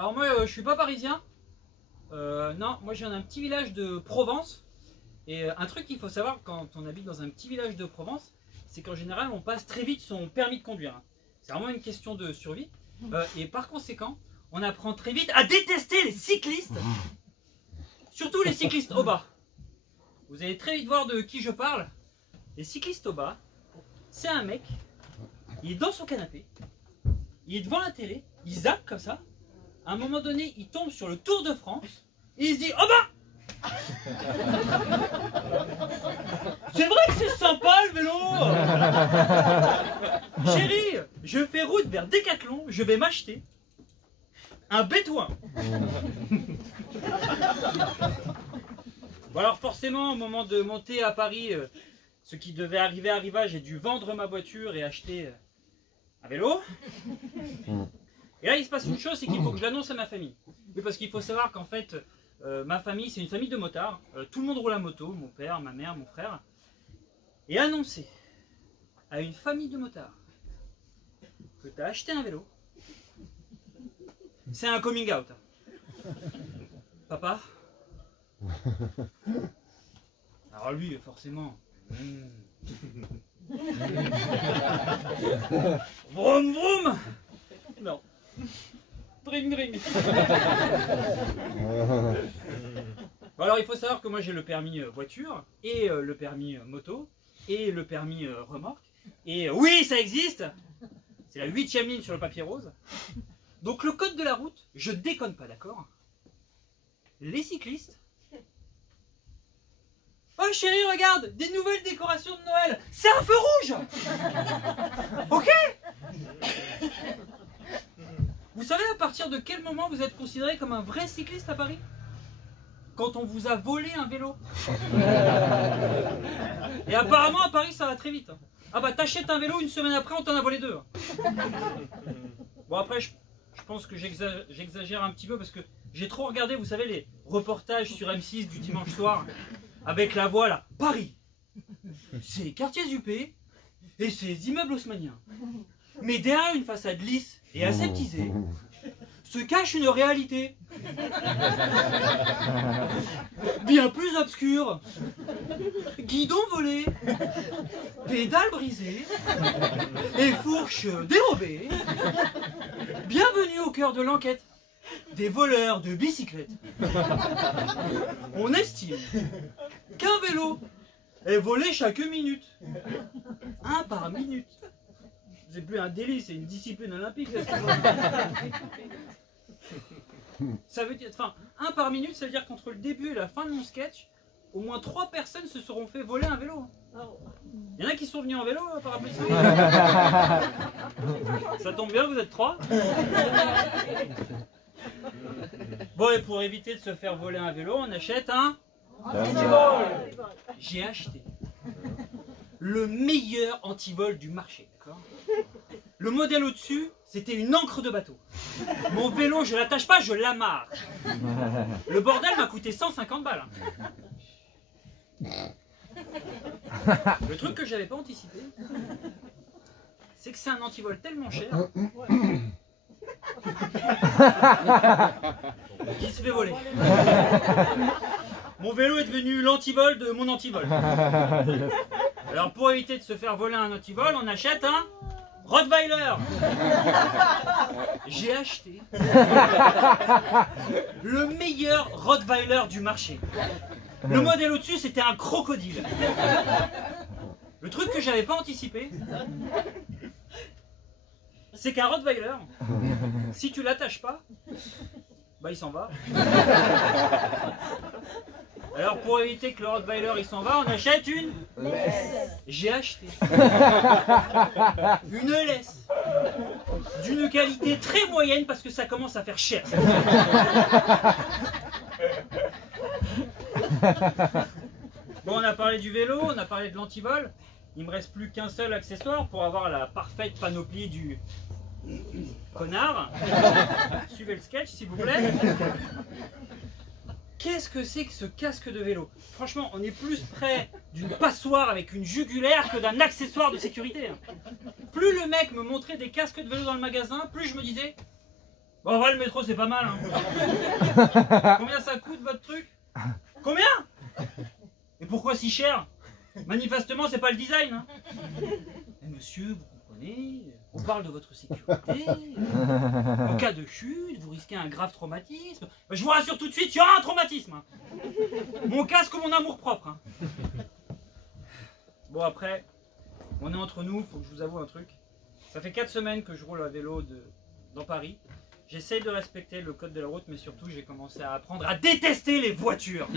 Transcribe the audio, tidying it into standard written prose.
Alors moi, je suis pas parisien. Non, moi je viens d'un petit village de Provence. Et un truc qu'il faut savoir quand on habite dans un petit village de Provence, c'est qu'en général on passe très vite son permis de conduire. C'est vraiment une question de survie. Et par conséquent, on apprend très vite à détester les cyclistes. Surtout les cyclistes au bas. Vous allez très vite voir de qui je parle. Les cyclistes au bas, c'est un mec, il est dans son canapé, il est devant la télé, il zappe comme ça. À un moment donné, il tombe sur le Tour de France et il se dit « Oh bah ! C'est vrai que c'est sympa le vélo. Chérie, je fais route vers Décathlon, je vais m'acheter un bétouin. » Bon alors forcément, au moment de monter à Paris, ce qui devait arriver arriva, j'ai dû vendre ma voiture et acheter un vélo. Et là, il se passe une chose, c'est qu'il faut que je l'annonce à ma famille. Oui, parce qu'il faut savoir qu'en fait, ma famille, c'est une famille de motards. Tout le monde roule à moto, mon père, ma mère, mon frère. Et annoncer à une famille de motards que tu as acheté un vélo, c'est un coming out. Papa? Alors lui, forcément. Vroom vroom. Non. Dring dring. Bon alors il faut savoir que moi j'ai le permis voiture et le permis moto et le permis remorque. Et oui, ça existe. C'est la 8e ligne sur le papier rose. Donc le code de la route, je déconne pas, d'accord? Les cyclistes. Oh chérie, regarde, des nouvelles décorations de Noël. C'est un feu rouge. Ok. Vous savez à partir de quel moment vous êtes considéré comme un vrai cycliste à Paris? Quand on vous a volé un vélo. Et apparemment à Paris ça va très vite. Ah bah t'achètes un vélo, une semaine après on t'en a volé 2. Bon après je pense que j'exagère un petit peu parce que j'ai trop regardé, vous savez, les reportages sur M6 du dimanche soir avec la voix là, Paris, c'est quartiers huppés et ses immeubles haussmanniens. Mais derrière une façade lisse et aseptisée se cache une réalité bien plus obscure. Guidon volé, pédales brisées et fourches dérobées. Bienvenue au cœur de l'enquête des voleurs de bicyclettes. On estime qu'un vélo est volé chaque minute. Un par minute. C'est plus un délit, c'est une discipline olympique. Ça veut dire, enfin, un par minute, ça veut dire qu'entre le début et la fin de mon sketch, au moins 3 personnes se seront fait voler un vélo. Il y en a qui sont venus en vélo par applaudissement. Ça tombe bien, vous êtes 3. Bon, et pour éviter de se faire voler un vélo, on achète un antivol. J'ai acheté le meilleur antivol du marché, d'accord? Le modèle au-dessus, c'était une ancre de bateau. Mon vélo, je l'attache pas, je l'amarre. Le bordel m'a coûté 150 balles. Le truc que j'avais pas anticipé, c'est que c'est un antivol tellement cher qui se fait voler. Mon vélo est devenu l'antivol de mon antivol. Alors pour éviter de se faire voler un antivol, on achète un Rottweiler. J'ai acheté le meilleur Rottweiler du marché. Le modèle au-dessus, c'était un crocodile. Le truc que j'avais pas anticipé, c'est qu'un Rottweiler, si tu l'attaches pas, bah il s'en va. Alors pour éviter que le Rottweiler il s'en va, on achète une laisse. J'ai acheté une laisse d'une qualité très moyenne parce que ça commence à faire cher. Bon, on a parlé du vélo, on a parlé de l'antivol. Il me reste plus qu'un seul accessoire pour avoir la parfaite panoplie du connard. Suivez le sketch s'il vous plaît. Qu'est-ce que c'est que ce casque de vélo? Franchement, on est plus près d'une passoire avec une jugulaire que d'un accessoire de sécurité. Plus le mec me montrait des casques de vélo dans le magasin, plus je me disais Bon, en vrai, le métro, c'est pas mal. Hein. Combien ça coûte, votre truc? Combien? Et pourquoi si cher? Manifestement, c'est pas le design. Hein. Mais monsieur, vous comprenez, on parle de votre sécurité. En cas de chute, vous risquez un grave traumatisme. Je vous rassure tout de suite, il y aura un traumatisme. Hein. Mon casque ou mon amour propre. Hein. Bon, après, on est entre nous, faut que je vous avoue un truc. Ça fait 4 semaines que je roule à vélo dans Paris. J'essaye de respecter le code de la route, mais surtout, j'ai commencé à apprendre à détester les voitures.